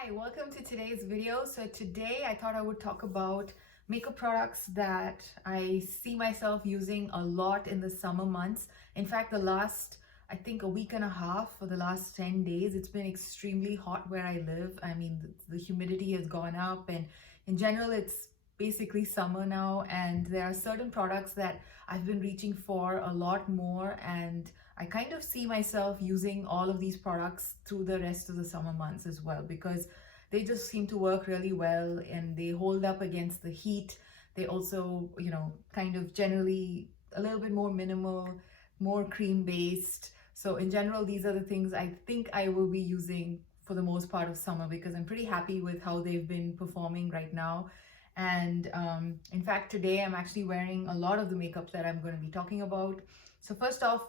Hi, welcome to today's video. So today I thought I would talk about makeup products that I see myself using a lot in the summer months. In fact, I think a week and a half for the last 10 days, it's been extremely hot where I live. I mean, the humidity has gone up, and in general, it's basically summer now. And there are certain products that I've been reaching for a lot more, and I kind of see myself using all of these products through the rest of the summer months as well, because they just seem to work really well and they hold up against the heat. They also, kind of generally a little bit more minimal, more cream based. So in general, these are the things I think I will be using for the most part of summer, because I'm pretty happy with how they've been performing right now. And in fact, today I'm actually wearing a lot of the makeup that I'm going to be talking about. So first off,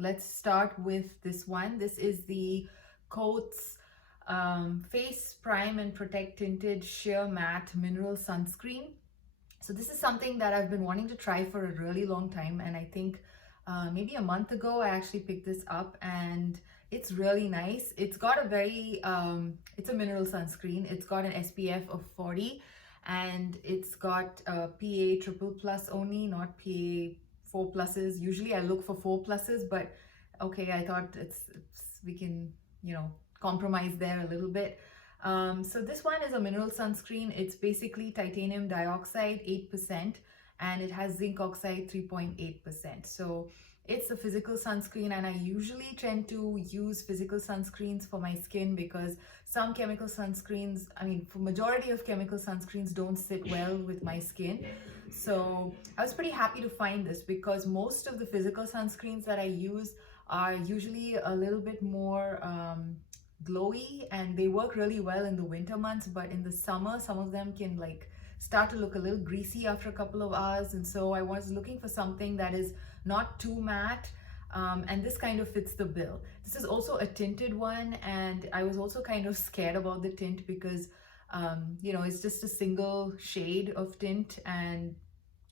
let's start with this one. This is the Coats Face Prime and Protect Tinted Sheer Matte Mineral Sunscreen. So this is something that I've been wanting to try for a really long time, and I think maybe a month ago I actually picked this up, and it's really nice. It's got a it's a mineral sunscreen. It's got an SPF of 40, and it's got PA triple plus only, not PA 4 pluses. Usually I look for 4 pluses, but okay, I thought we can, compromise there a little bit. So this one is a mineral sunscreen. It's basically titanium dioxide 8%, and it has zinc oxide 3.8%. So it's a physical sunscreen, and I usually tend to use physical sunscreens for my skin because some chemical sunscreens, for majority of chemical sunscreens don't sit well with my skin. So I was pretty happy to find this because most of the physical sunscreens that I use are usually a little bit more glowy, and they work really well in the winter months, but in the summer some of them can start to look a little greasy after a couple of hours. And so I was looking for something that is not too matte, and this kind of fits the bill. This is also a tinted one, and I was also kind of scared about the tint because it's just a single shade of tint, and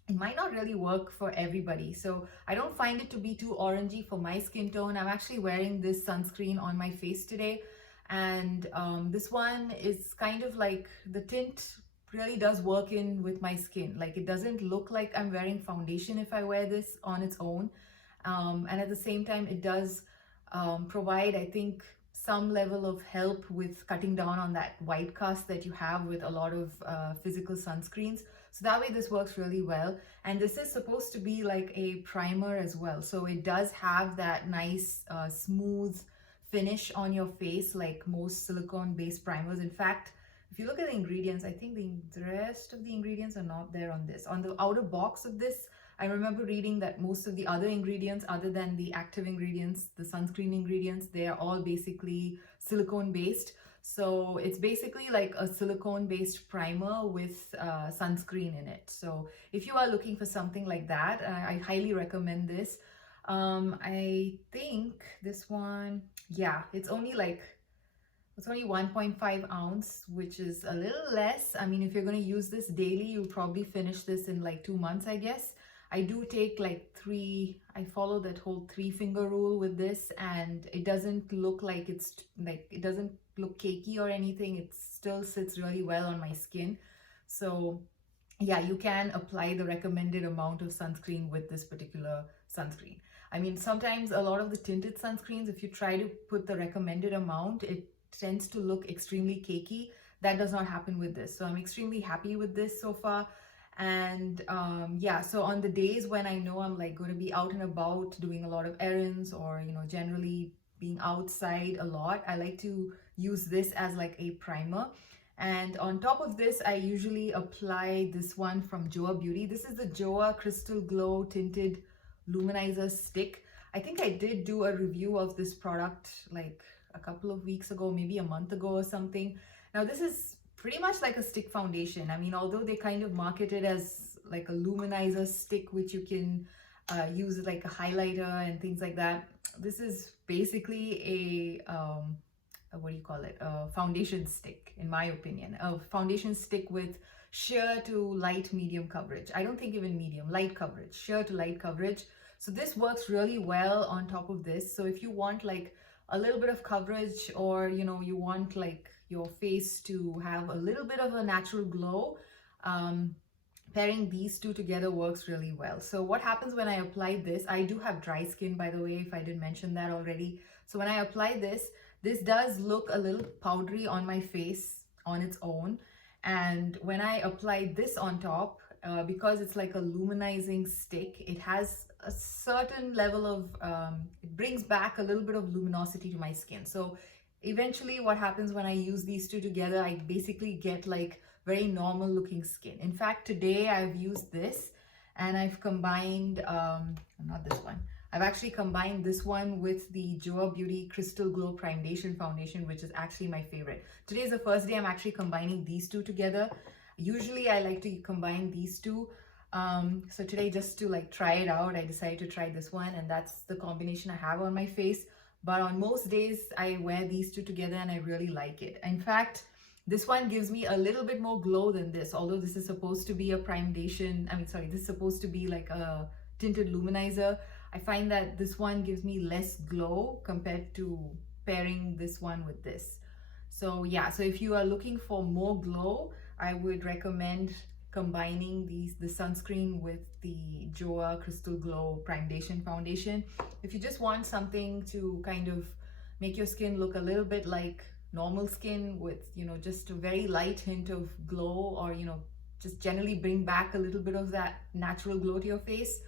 it might not really work for everybody. So I don't find it to be too orangey for my skin tone. I'm actually wearing this sunscreen on my face today, and this one is kind of like the tint really does work in with my skin. Like, it doesn't look like I'm wearing foundation if I wear this on its own, and at the same time it does provide, I think, some level of help with cutting down on that white cast that you have with a lot of physical sunscreens. So that way this works really well. And this is supposed to be like a primer as well, so it does have that nice smooth finish on your face like most silicone based primers. In fact, if you look at the ingredients, I think the rest of the ingredients are not there on this. On the outer box of this, I remember reading that most of the other ingredients, other than the active ingredients, the sunscreen ingredients, they are all basically silicone based. So it's basically like a silicone based primer with sunscreen in it. So if you are looking for something like that, I highly recommend this. I think this one, yeah, it's only 1.5 ounce, which is a little less. If you're going to use this daily, you'll probably finish this in like 2 months, I guess. I do take I follow that whole 3-finger rule with this, and it doesn't look like it doesn't look cakey or anything. It still sits really well on my skin. So yeah, you can apply the recommended amount of sunscreen with this particular sunscreen. Sometimes a lot of the tinted sunscreens, if you try to put the recommended amount, it tends to look extremely cakey. That does not happen with this. So I'm extremely happy with this so far. And yeah, so on the days when I know I'm going to be out and about doing a lot of errands, or generally being outside a lot, I like to use this as like a primer. And on top of this, I usually apply this one from Joa Beauty. This is the Joa Crystal Glow Tinted Luminizer Stick. I think I did do a review of this product like a couple of weeks ago, maybe a month ago or something. Now this is pretty much like a stick foundation. Although they kind of market it as like a luminizer stick, which you can use as like a highlighter and things like that, this is basically what do you call it? A foundation stick, in my opinion. A foundation stick with sheer to light medium coverage. I don't think even medium, light coverage, sheer to light coverage. So this works really well on top of this. So if you want like a little bit of coverage, or you want your face to have a little bit of a natural glow, um, pairing these two together works really well. So what happens when I apply this, I do have dry skin, by the way, if I didn't mention that already. So when I apply this, this does look a little powdery on my face on its own. And when I apply this on top, because it's like a luminizing stick, it has a certain level of, it brings back a little bit of luminosity to my skin. So eventually what happens when I use these two together, I basically get like very normal looking skin. In fact, today I've used this and I've combined, not this one, I've actually combined this one with the Joa Beauty Crystal Glow Primation Foundation, which is actually my favorite. Today is the first day I'm actually combining these two together. Usually I like to combine these two. So today, just to like try it out, I decided to try this one, and that's the combination I have on my face. But on most days I wear these two together and I really like it. In fact, this one gives me a little bit more glow than this, although this is supposed to be a primation. This is supposed to be like a tinted luminizer. I find that this one gives me less glow compared to pairing this one with this. So yeah, so if you are looking for more glow, I would recommend combining the sunscreen with the Joa Crystal Glow Primation Foundation. If you just want something to kind of make your skin look a little bit like normal skin with, you know, just a very light hint of glow, or, you know, just generally bring back a little bit of that natural glow to your face,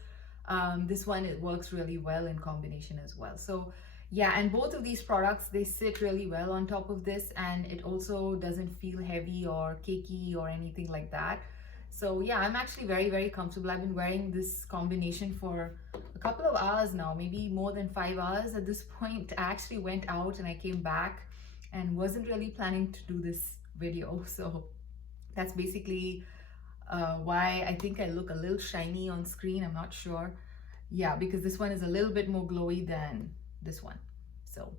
this one, it works really well in combination as well. So yeah, and both of these products, they sit really well on top of this, and it also doesn't feel heavy or cakey or anything like that. So yeah, I'm actually very, very comfortable. I've been wearing this combination for a couple of hours now, maybe more than 5 hours at this point. I actually went out and I came back and wasn't really planning to do this video. So that's basically why I think I look a little shiny on screen. I'm not sure. Yeah, because this one is a little bit more glowy than this one. So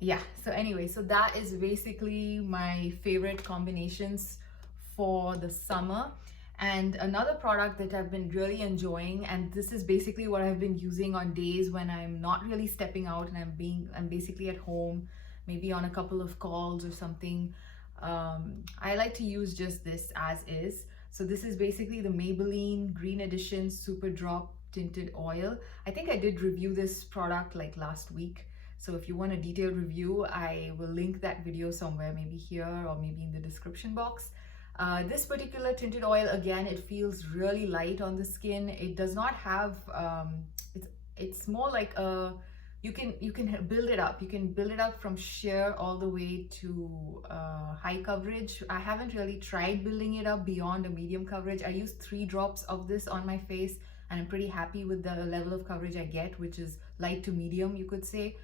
yeah, so anyway, so that is basically my favorite combinations for the summer. And another product that I've been really enjoying, and this is basically what I've been using on days when I'm not really stepping out and I'm basically at home, maybe on a couple of calls or something. I like to use just this as is. So this is basically the Maybelline Green Edition Super Drop Tinted Oil. I think I did review this product like last week. So if you want a detailed review, I will link that video somewhere, maybe here or maybe in the description box. This particular tinted oil, again, it feels really light on the skin. It does not have, it's more like a, you can build it up. You can build it up from sheer all the way to high coverage. I haven't really tried building it up beyond a medium coverage. I used 3 drops of this on my face, and I'm pretty happy with the level of coverage I get, which is light to medium, you could say.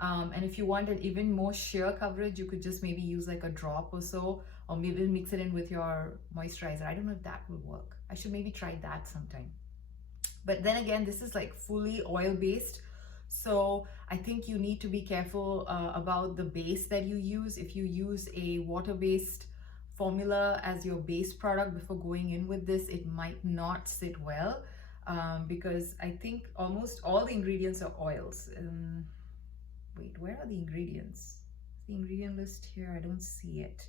And if you want an even more sheer coverage, you could just maybe use like a drop or so, or maybe mix it in with your moisturizer. I don't know if that will work. I should maybe try that sometime. But then again, this is like fully oil based. So I think you need to be careful about the base that you use. If you use a water-based formula as your base product before going in with this, it might not sit well, because I think almost all the ingredients are oils. Wait, where are the ingredients? The ingredient list here, I don't see it.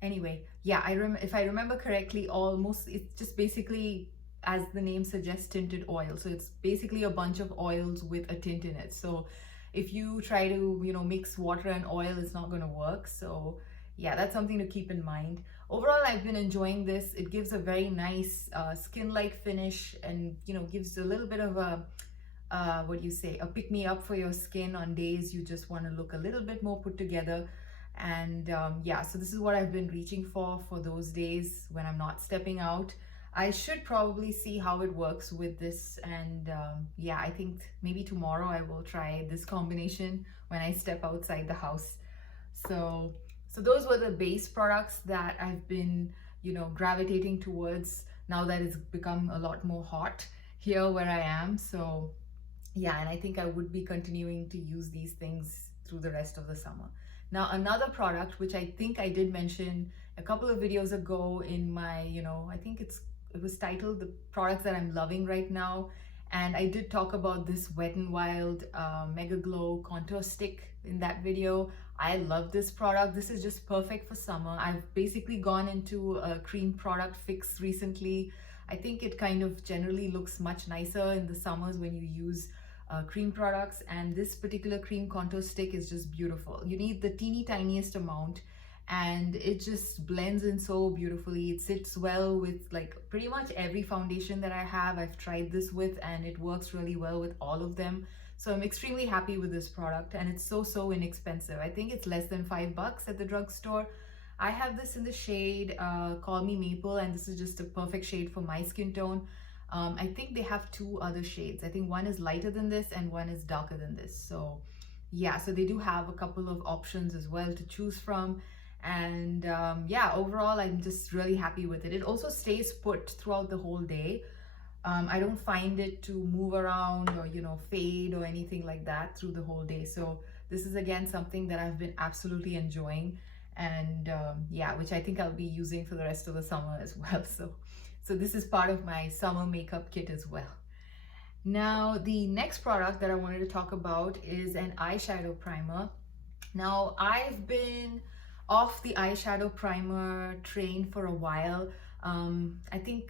Anyway, yeah, if I remember correctly, it's just basically, as the name suggests, tinted oil. So it's basically a bunch of oils with a tint in it. So if you try to, you know, mix water and oil, it's not going to work. So yeah, that's something to keep in mind. Overall, I've been enjoying this. It gives a very nice skin-like finish, and, you know, gives a little bit of a a pick-me-up for your skin on days you just want to look a little bit more put together. And yeah, so this is what I've been reaching for those days when I'm not stepping out. I should probably see how it works with this, and yeah, I think maybe tomorrow I will try this combination when I step outside the house. So those were the base products that I've been, you know, gravitating towards now that it's become a lot more hot here where I am. So yeah, and I think I would be continuing to use these things through the rest of the summer. Now, another product, which I think I did mention a couple of videos ago in my, you know, I think it was titled The Products That I'm Loving Right Now. And I did talk about this Wet n Wild Mega Glow contour stick in that video. I love this product. This is just perfect for summer. I've basically gone into a cream product fix recently. I think it kind of generally looks much nicer in the summers when you use cream products, and this particular cream contour stick is just beautiful. You need the teeny tiniest amount and it just blends in so beautifully. It sits well with like pretty much every foundation that I have. I've tried this with and it works really well with all of them. So I'm extremely happy with this product, and it's so inexpensive. I think it's less than $5 at the drugstore. I have this in the shade Call Me Maple, and this is just a perfect shade for my skin tone. I think they have two other shades. I think one is lighter than this and one is darker than this. So yeah, so they do have a couple of options as well to choose from. And yeah, overall I'm just really happy with it. It also stays put throughout the whole day. I don't find it to move around or fade or anything like that through the whole day. So this is again something that I've been absolutely enjoying, and yeah, which I think I'll be using for the rest of the summer as well. So this is part of my summer makeup kit as well. Now the next product that I wanted to talk about is an eyeshadow primer. Now I've been off the eyeshadow primer train for a while. I think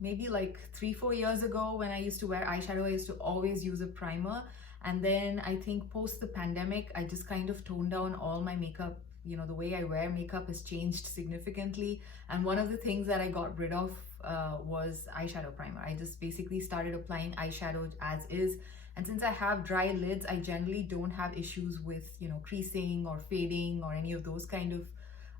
maybe like 3-4 years ago when I used to wear eyeshadow, I used to always use a primer. And then I think post the pandemic, I just kind of toned down all my makeup. The way I wear makeup has changed significantly. And one of the things that I got rid of was eyeshadow primer. I just basically started applying eyeshadow as is. And since I have dry lids, I generally don't have issues with, creasing or fading or any of those kind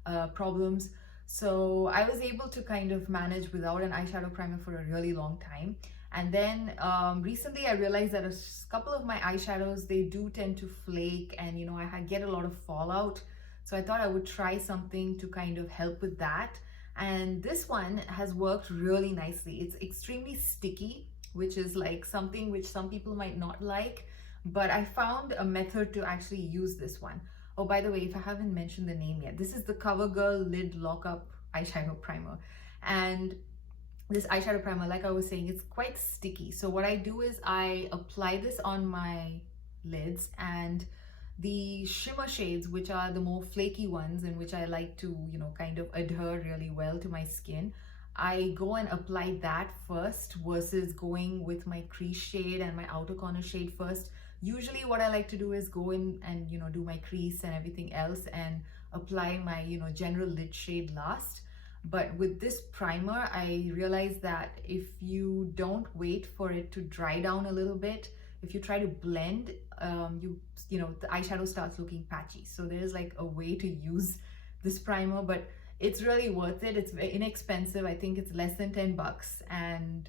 of problems. So I was able to kind of manage without an eyeshadow primer for a really long time. And then recently I realized that a couple of my eyeshadows, they do tend to flake, and I get a lot of fallout. So I thought I would try something to kind of help with that. And this one has worked really nicely. It's extremely sticky, which is like something which some people might not like, but I found a method to actually use this one. Oh, by the way, if I haven't mentioned the name yet, this is the CoverGirl Lid Lockup Eyeshadow Primer. And this eyeshadow primer, like I was saying, it's quite sticky. So what I do is I apply this on my lids, and the shimmer shades, which are the more flaky ones and which I like to, kind of adhere really well to my skin, I go and apply that first versus going with my crease shade and my outer corner shade first. Usually what I like to do is go in and, do my crease and everything else and apply my, general lid shade last. But with this primer, I realized that if you don't wait for it to dry down a little bit, if you try to blend, the eyeshadow starts looking patchy. So there's like a way to use this primer, but it's really worth it. It's very inexpensive. I think it's less than $10, and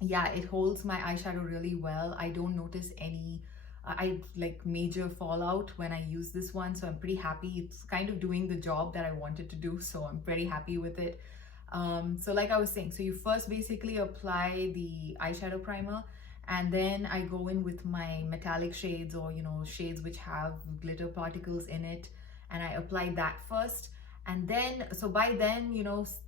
yeah, it holds my eyeshadow really well. I don't notice any major fallout when I use this one, so I'm pretty happy. It's kind of doing the job that I wanted to do, so I'm very happy with it. So like I was saying, so you first basically apply the eyeshadow primer, and then I go in with my metallic shades, or shades which have glitter particles in it, and I apply that first. And then, so by then,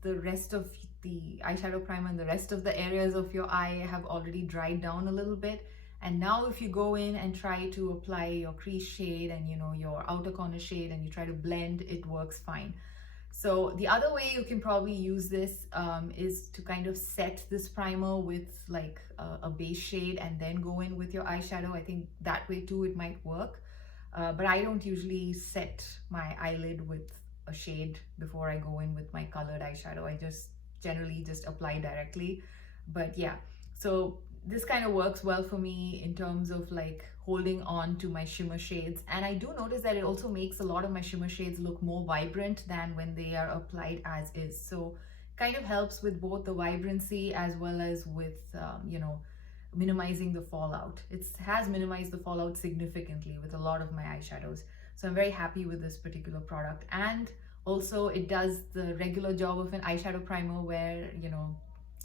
the rest of the eyeshadow primer and the rest of the areas of your eye have already dried down a little bit. And now if you go in and try to apply your crease shade and your outer corner shade, and you try to blend, it works fine. So the other way you can probably use this is to kind of set this primer with like a base shade and then go in with your eyeshadow. I think that way too it might work. But I don't usually set my eyelid with a shade before I go in with my colored eyeshadow. I just generally just apply directly. But yeah, so this kind of works well for me in terms of like holding on to my shimmer shades. And I do notice that it also makes a lot of my shimmer shades look more vibrant than when they are applied as is. So kind of helps with both the vibrancy as well as with minimizing the fallout. It has minimized the fallout significantly with a lot of my eyeshadows. So I'm very happy with this particular product. And also it does the regular job of an eyeshadow primer where,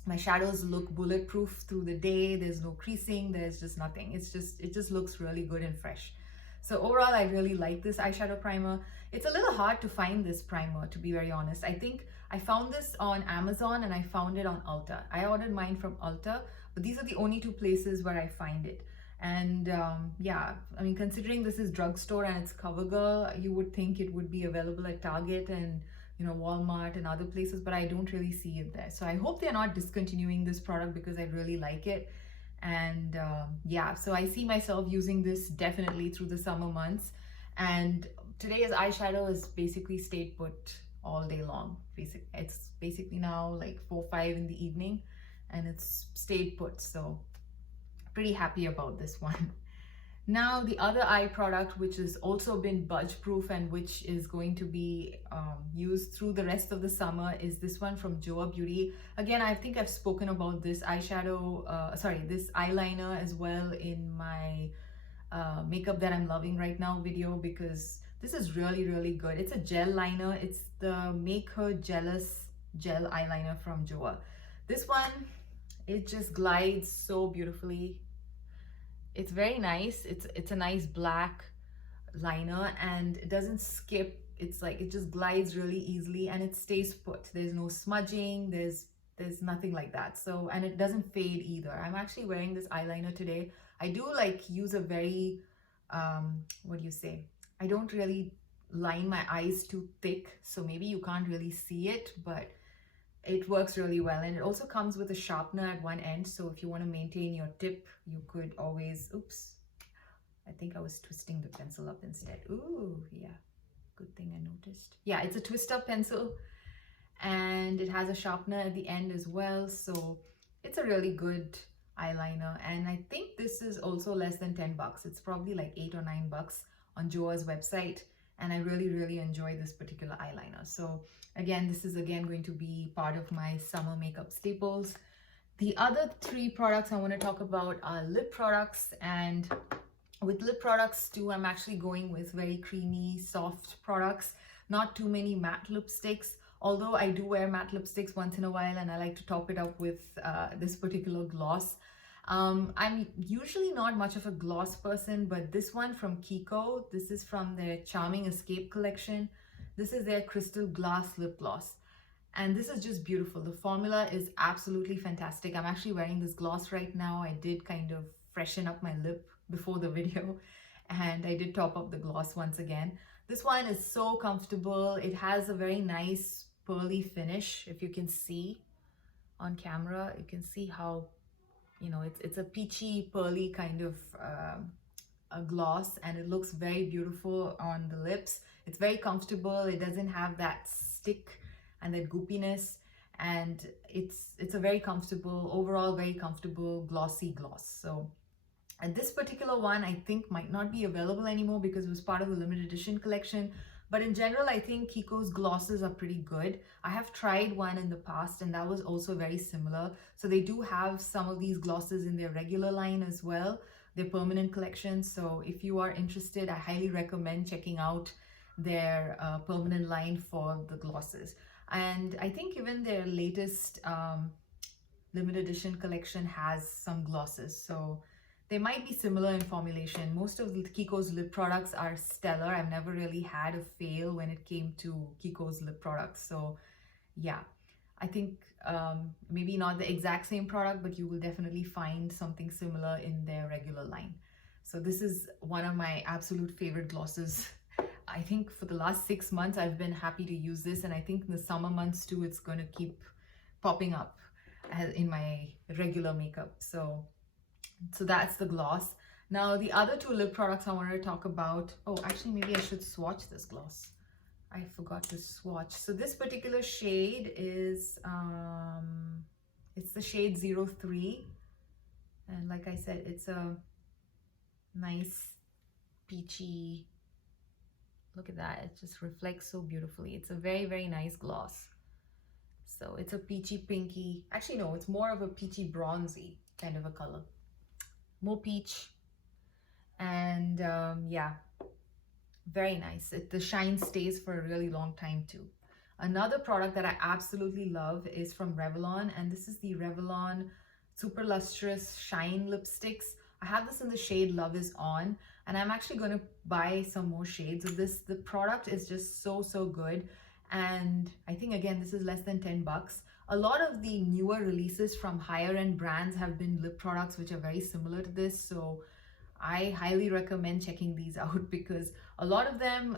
my shadows look bulletproof through the day. There's no creasing, there's just nothing. It just looks really good and fresh. So overall, I really like this eyeshadow primer. It's a little hard to find this primer, to be very honest. I think I found this on Amazon and I found it on Ulta. I ordered mine from Ulta, but these are the only two places where I find it. And yeah, I mean, considering this is drugstore and it's CoverGirl, you would think it would be available at Target and Walmart and other places, but I don't really see it there. So I hope they're not discontinuing this product because I really like it. And yeah, so I see myself using this definitely through the summer months. And today's eyeshadow is basically stayed put all day long. It's basically now like 4-5 in the evening, and it's stayed put, so pretty happy about this one. Now the other eye product, which has also been budge proof and which is going to be used through the rest of the summer, is this one from Joa Beauty. Again, I think I've spoken about this this eyeliner as well in my makeup that I'm loving right now video, because this is really good. It's a gel liner. It's the Make Her Jealous gel eyeliner from Joa. This one, it just glides so beautifully. It's very nice. It's a nice black liner and it doesn't skip. It's like it just glides really easily and it stays put. There's no smudging, there's nothing like that. So, and it doesn't fade either. I'm actually wearing this eyeliner today. I do like use a very what do you say? I don't really line my eyes too thick, so maybe you can't really see it, but it works really well. And it also comes with a sharpener at one end, so if you want to maintain your tip, you could always, oops, I think I was twisting the pencil up instead. Ooh, yeah, good thing I noticed. Yeah, it's a twist up pencil and it has a sharpener at the end as well, so it's a really good eyeliner. And I think this is also less than 10 bucks. It's probably like 8 or 9 bucks on Joa's website, and I really enjoy this particular eyeliner. So again, this is going to be part of my summer makeup staples. The other 3 products I want to talk about are lip products, and with lip products too, I'm actually going with very creamy, soft products, not too many matte lipsticks, although I do wear matte lipsticks once in a while and I like to top it up with this particular gloss. I'm usually not much of a gloss person, but this one from Kiko, this is from their Charming Escape collection. This is their Crystal Glass Lip Gloss. And this is just beautiful. The formula is absolutely fantastic. I'm actually wearing this gloss right now. I did kind of freshen up my lip before the video and I did top up the gloss once again. This one is so comfortable. It has a very nice pearly finish. If you can see on camera, you can see how it's a peachy pearly kind of a gloss, and it looks very beautiful on the lips. It's very comfortable. It doesn't have that stick and that goopiness, and it's a very comfortable, overall very comfortable glossy gloss. So, and this particular one I think might not be available anymore because it was part of the limited edition collection. But in general, I think Kiko's glosses are pretty good. I have tried one in the past and that was also very similar. So they do have some of these glosses in their regular line as well, their permanent collection. So if you are interested, I highly recommend checking out their permanent line for the glosses. And I think even their latest limited edition collection has some glosses. So they might be similar in formulation. Most of Kiko's lip products are stellar. I've never really had a fail when it came to Kiko's lip products. So yeah, I think maybe not the exact same product, but you will definitely find something similar in their regular line. So this is one of my absolute favorite glosses. I think for the last 6 months, I've been happy to use this. And I think in the summer months too, it's going to keep popping up in my regular makeup. So that's the gloss. Now the other 2 lip products I wanted to talk about. Oh, actually maybe I should swatch this gloss. I forgot to swatch. So this particular shade is it's the shade 03, and like I said, it's a nice peachy, look at that, it just reflects so beautifully. It's a very nice gloss. So it's a peachy pinky, actually no, it's more of a peachy bronzy kind of a color. More peach, and yeah, very nice. The shine stays for a really long time too. Another product that I absolutely love is from Revlon, and this is the Revlon Super Lustrous Shine Lipsticks. I have this in the shade Love Is On, and I'm actually going to buy some more shades of this. The product is just so good, and I think again this is less than 10 bucks. A lot of the newer releases from higher end brands have been lip products which are very similar to this. So I highly recommend checking these out because a lot of them,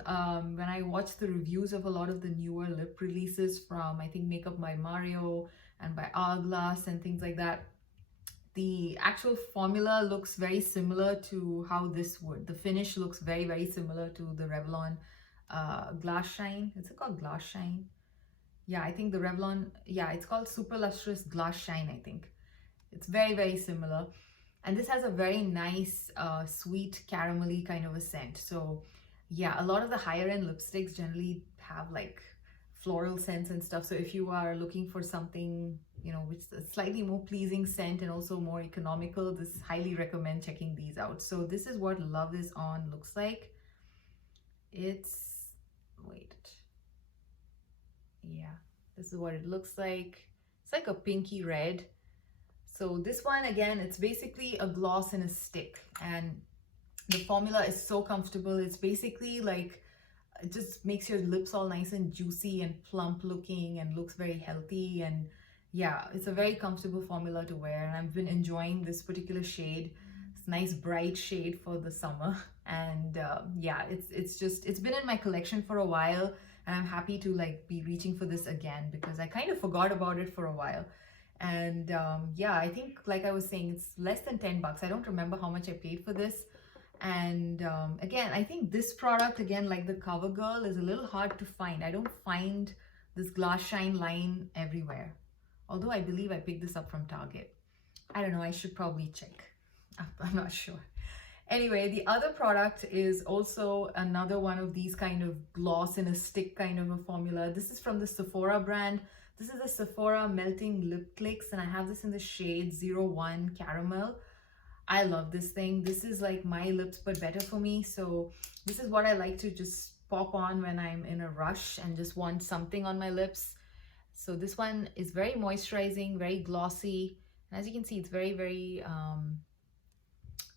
when I watch the reviews of a lot of the newer lip releases from, I think, Makeup by Mario and by Hourglass and things like that, the actual formula looks very similar to how this would. The finish looks very, very similar to the Revlon Glass Shine. Is it called Glass Shine? Yeah, I think the Revlon, yeah, it's called Super Lustrous Glass Shine, I think. It's very, very similar. And this has a very nice, sweet, caramelly kind of a scent. So yeah, a lot of the higher end lipsticks generally have like floral scents and stuff. So if you are looking for something, you know, which is a slightly more pleasing scent and also more economical, this highly recommend checking these out. So this is what Love Is On looks like. It's, wait, yeah, this is what it looks like. It's like a pinky red. So this one, again, it's basically a gloss in a stick, and the formula is so comfortable. It's basically like, it just makes your lips all nice and juicy and plump looking and looks very healthy. And yeah, it's a very comfortable formula to wear, and I've been enjoying this particular shade. It's a nice bright shade for the summer. And yeah, it's been in my collection for a while, and I'm happy to like be reaching for this again because I kind of forgot about it for a while. And yeah, I think, like I was saying, it's less than 10 bucks. I don't remember how much I paid for this. And again, I think this product, again, like the CoverGirl, is a little hard to find. I don't find this Glass Shine line everywhere, although I believe I picked this up from Target. I don't know, I should probably check. I'm not sure. Anyway, the other product is also another one of these kind of gloss in a stick kind of a formula. This is from the Sephora brand. This is the Sephora Melting Lip Clicks, and I have this in the shade 01 Caramel. I love this thing. This is like my lips but better for me. So this is what I like to just pop on when I'm in a rush and just want something on my lips. So this one is very moisturizing, very glossy. And as you can see, it's very, very,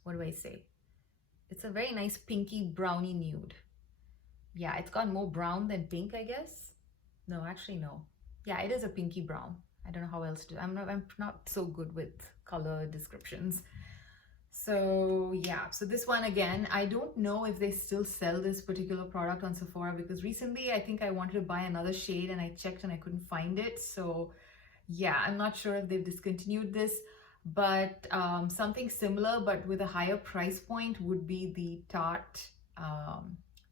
what do I say? It's a very nice pinky brownie nude. Yeah, it's got more brown than pink, I guess. No, actually, no. Yeah, it is a pinky brown. I don't know how else to, I'm not so good with color descriptions. So yeah, so this one, again, I don't know if they still sell this particular product on Sephora because recently I think I wanted to buy another shade and I checked and I couldn't find it. So yeah, I'm not sure if they've discontinued this, but something similar but with a higher price point would be the Tarte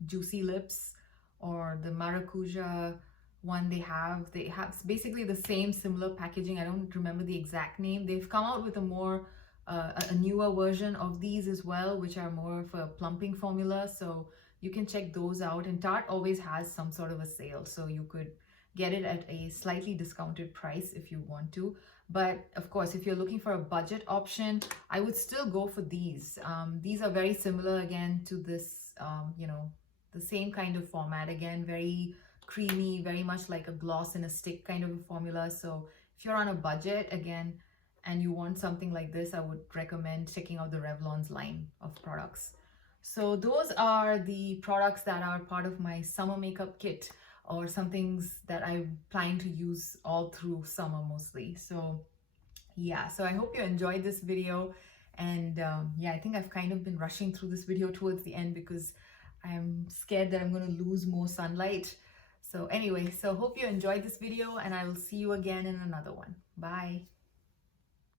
Juicy Lips, or the Maracuja one they have. They have basically the same similar packaging. I don't remember the exact name. They've come out with a more a newer version of these as well, which are more of a plumping formula, so you can check those out. And Tarte always has some sort of a sale, so you could get it at a slightly discounted price if you want to. But of course, if you're looking for a budget option, I would still go for these. These are very similar again to this, you know, the same kind of format, again, very creamy, very much like a gloss in a stick kind of a formula. So if you're on a budget, again, and you want something like this, I would recommend checking out the Revlon's line of products. So those are the products that are part of my summer makeup kit, or some things that I'm planning to use all through summer mostly. So yeah, so I hope you enjoyed this video. And yeah, I think I've kind of been rushing through this video towards the end because I'm scared that I'm going to lose more sunlight. So anyway, so hope you enjoyed this video, and I will see you again in another one. Bye.